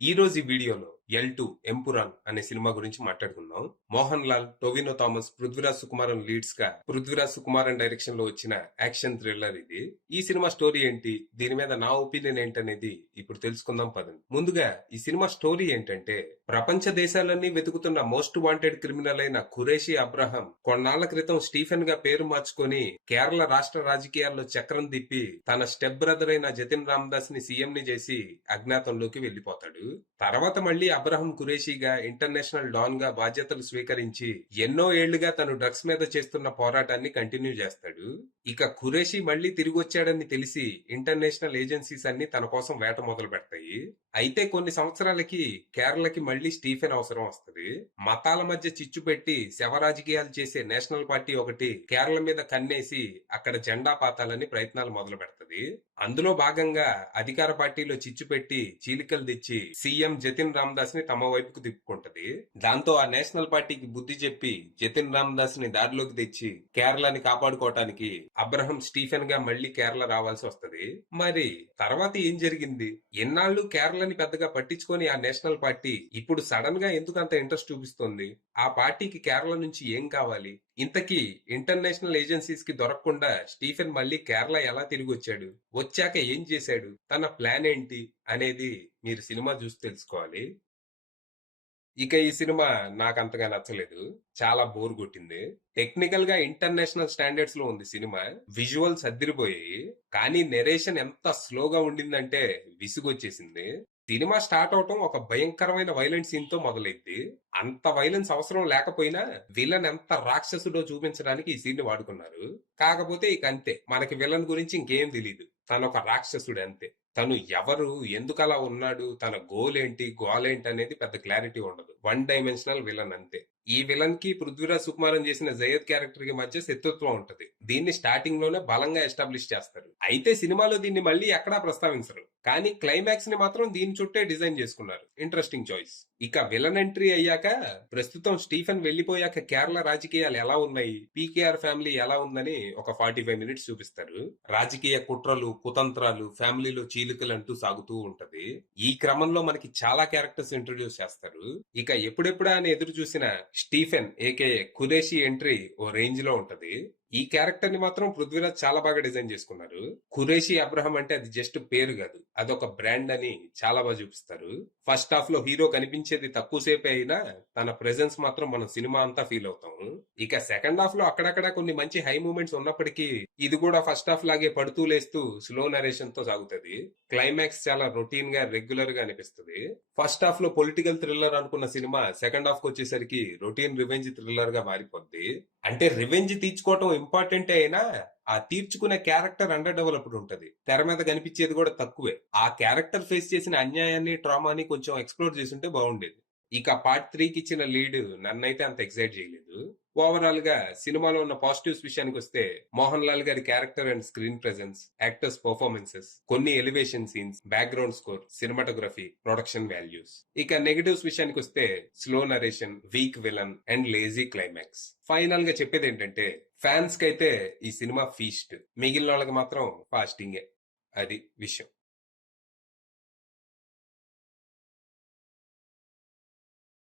ఈ రోజు ఈ వీడియోలో L2 ఎంపురాన్ అనే సినిమా గురించి మాట్లాడుకుందాం. మోహన్ లాల్, టొవినో థామస్, పృథ్వీరాజ్ సుకుమారన్ లీడ్స్ గా పృథ్వీరాజ్ సుకుమారన్ డైరెక్షన్ లో వచ్చిన యాక్షన్ థ్రిల్లర్ ఇది. ఈ సినిమా స్టోరీ ఏంటి, దీని మీద నా ఒపీనియన్ ఏంటనేది ఇప్పుడు తెలుసుకుందాం పదండి. ముందుగా ఈ సినిమా స్టోరీ ఏంటంటే, ప్రపంచ దేశాలన్నీ వెతుకుతున్న మోస్ట్ వాంటెడ్ క్రిమినల్ అయిన ఖురేషీ అబ్రహం కొన్నాళ్ల క్రితం స్టీఫెన్ గా పేరు మార్చుకొని కేరళ రాష్ట్ర రాజకీయాల్లో చక్రం తిప్పి తన స్టెప్ బ్రదర్ అయిన జతిన్ రామదాస్ ని సీఎం ని చేసి అజ్ఞాతంలోకి వెళ్లిపోతాడు. తర్వాత మళ్లీ అబ్రహం ఖురేషీగా ఇంటర్నేషనల్ డాన్ గా బాధ్యతలు స్వీకరించి ఎన్నో ఏళ్లుగా తను డ్రగ్స్ మీద చేస్తున్న పోరాటాన్ని కంటిన్యూ చేస్తాడు. ఇక ఖురేషీ మళ్లీ తిరిగి వచ్చాడని తెలిసి ఇంటర్నేషనల్ ఏజెన్సీస్ అన్ని తన కోసం వేట మొదలు పెడతాయి. అయితే కొన్ని సంవత్సరాలకి కేరళకి మళ్లీ స్టీఫెన్ అవసరం వస్తుంది. మతాల మధ్య చిచ్చు పెట్టి శవ రాజకీయాలు చేసే నేషనల్ పార్టీ ఒకటి కేరళ మీద కన్నేసి అక్కడ జెండా పాతాలని ప్రయత్నాలు మొదలు పెడతది. అందులో భాగంగా అధికార పార్టీలో చిచ్చు పెట్టి చీలికలు తెచ్చి సీఎం జతిన్ రామదాస్ ని తమ వైపుకు తిప్పుకుంటది. దాంతో ఆ నేషనల్ పార్టీకి బుద్ధి చెప్పి జతిన్ రామదాస్ ని దారిలోకి తెచ్చి కేరళని కాపాడుకోవటానికి అబ్రహం స్టీఫెన్ గా మళ్లీ కేరళ రావాల్సి వస్తది. మరి తర్వాత ఏం జరిగింది? ఎన్నాళ్ళు కేరళని పెద్దగా పట్టించుకొని ఆ నేషనల్ పార్టీ ఇప్పుడు సడన్ గా ఎందుకు అంత ఇంట్రెస్ట్ చూపిస్తోంది? ఆ పార్టీకి కేరళ నుంచి ఏం కావాలి? ఇంతకీ ఇంటర్నేషనల్ ఏజెన్సీస్ కి దొరకకుండా స్టీఫెన్ మళ్లీ కేరళ ఎలా తిరిగి వచ్చాడు, వచ్చాక ఏం చేశాడు, తన ప్లాన్ ఏంటి అనేది మీరు సినిమా చూసి తెలుసుకోవాలి. ఇక ఈ సినిమా నాకు అంతగా నచ్చలేదు, చాలా బోర్ కొట్టింది. టెక్నికల్ గా ఇంటర్నేషనల్ స్టాండర్డ్స్ లో ఉంది సినిమా, విజువల్స్ అదిరిపోయాయి. కానీ నెరేషన్ ఎంత స్లోగా ఉండిందంటే విసుగొచ్చేసింది. సినిమా స్టార్ట్ అవటం ఒక భయంకరమైన వైలెంట్ సీన్ తో మొదలైద్ది. అంత వైలెన్స్ అవసరం లేకపోయినా విలన్ ఎంత రాక్షసుడో చూపించడానికి ఈ సీన్ ని వాడుకున్నారు. కాకపోతే ఇక అంతే, మనకి విలన్ గురించి ఇంకేం తెలియదు, తను ఒక రాక్షసుడు అంతే. తను ఎవరు, ఎందుకు అలా ఉన్నాడు, తన గోల్ ఏంటి, గోల్ ఏంటి అనేది పెద్ద క్లారిటీ ఉండదు. వన్ డైమెన్షనల్ విలన్ అంతే. ఈ విలన్ కి పృథ్వీరాజ్ సుకుమారన్ చేసిన జయద్ క్యారెక్టర్ కి మధ్య శత్రుత్వం ఉంటది. దీన్ని స్టార్టింగ్ లోనే బలంగా ఎస్టాబ్లిష్ చేస్తారు. అయితే సినిమాలో దీన్ని మళ్ళీ ఎక్కడా ప్రస్తావించరు, కానీ క్లైమాక్స్ ని మాత్రం దీని చుట్టే డిజైన్ చేసుకున్నారు. Interesting choice. ఇక విలన్ ఎంట్రీ అయ్యాక, ప్రస్తుతం స్టీఫెన్ వెళ్లిపోయాక కేరళ రాజకీయాలు ఎలా ఉన్నాయి, పీకేఆర్ ఫ్యామిలీ ఎలా ఉందని ఒక 45 మినిట్స్ చూపిస్తారు. రాజకీయ కుట్రలు, కుతంత్రాలు, ఫ్యామిలీలో చీలికలు అంటూ సాగుతూ ఉంటది. ఈ క్రమంలో మనకి చాలా క్యారెక్టర్స్ ఇంట్రొడ్యూస్ చేస్తారు. ఇక ఎప్పుడెప్పుడా అని ఎదురు చూసిన స్టీఫెన్ ఏకేఏ ఖురేషీ ఎంట్రీ ఓ రేంజ్ లో ఉంటది. ఈ క్యారెక్టర్ ని మాత్రం పృథ్వీరాజ్ చాలా బాగా డిజైన్ చేసుకున్నారు. ఖురేషీ అబ్రహం అంటే అది జస్ట్ పేరు కాదు, అదొక బ్రాండ్ అని చాలా బాగా చూపిస్తారు. ఫస్ట్ హాఫ్ లో హీరో కనిపించేది తక్కువ సేపే అయినా తన ప్రెజెన్స్ మాత్రం మనం సినిమా అంతా ఫీల్ అవుతాం. ఇక సెకండ్ హాఫ్ లో అక్కడక్కడ కొన్ని మంచి హై మూమెంట్స్ ఉన్నప్పటికీ ఇది కూడా ఫస్ట్ హాఫ్ లాగే పడుతూ లేస్తూ స్లో నరేషన్ తో సాగుతుంది. క్లైమాక్స్ చాలా రొటీన్ గా, రెగ్యులర్ గా అనిపిస్తుంది. ఫస్ట్ హాఫ్ లో పొలిటికల్ థ్రిల్లర్ అనుకున్న సినిమా సెకండ్ హాఫ్ కి వచ్చేసరికి రొటీన్ రివెంజ్ థ్రిల్లర్ గా మారిపోద్ది. అంటే రివెంజ్ తీర్చుకోవటం ఇంపార్టెంట్ అయినా ఆ తీర్చుకునే క్యారెక్టర్ అండర్ డెవలప్డ్ ఉంటది. తెర మీద కనిపించేది కూడా తక్కువే. ఆ క్యారెక్టర్ ఫేస్ చేసిన అన్యాయాన్ని, ట్రామాని కొంచెం ఎక్స్ప్లోర్ చేసుంటే బాగుండేది. ఇక పార్ట్ 3కి ఇచ్చిన లీడ్ నన్నైతే అంత ఎక్సైట్ చేయలేదు. ఓవరాల్ గా సినిమాలో ఉన్న పాజిటివ్స్ విషయానికి వస్తే, మోహన్ లాల్ గారి character and screen presence, actors performances, కొన్ని elevation scenes, background score, cinematography, production values. ఇక నెగటివ్స్ విషయానికి వస్తే slow narration, weak villain and lazy climax. Final గా చెప్పేది ఏంటంటే, ఫ్యాన్స్ కి అయితే ఈ సినిమా ఫీస్ట్, మిగిలిన వాళ్ళకి మాత్రం ఫాస్టింగే. అది విషయం.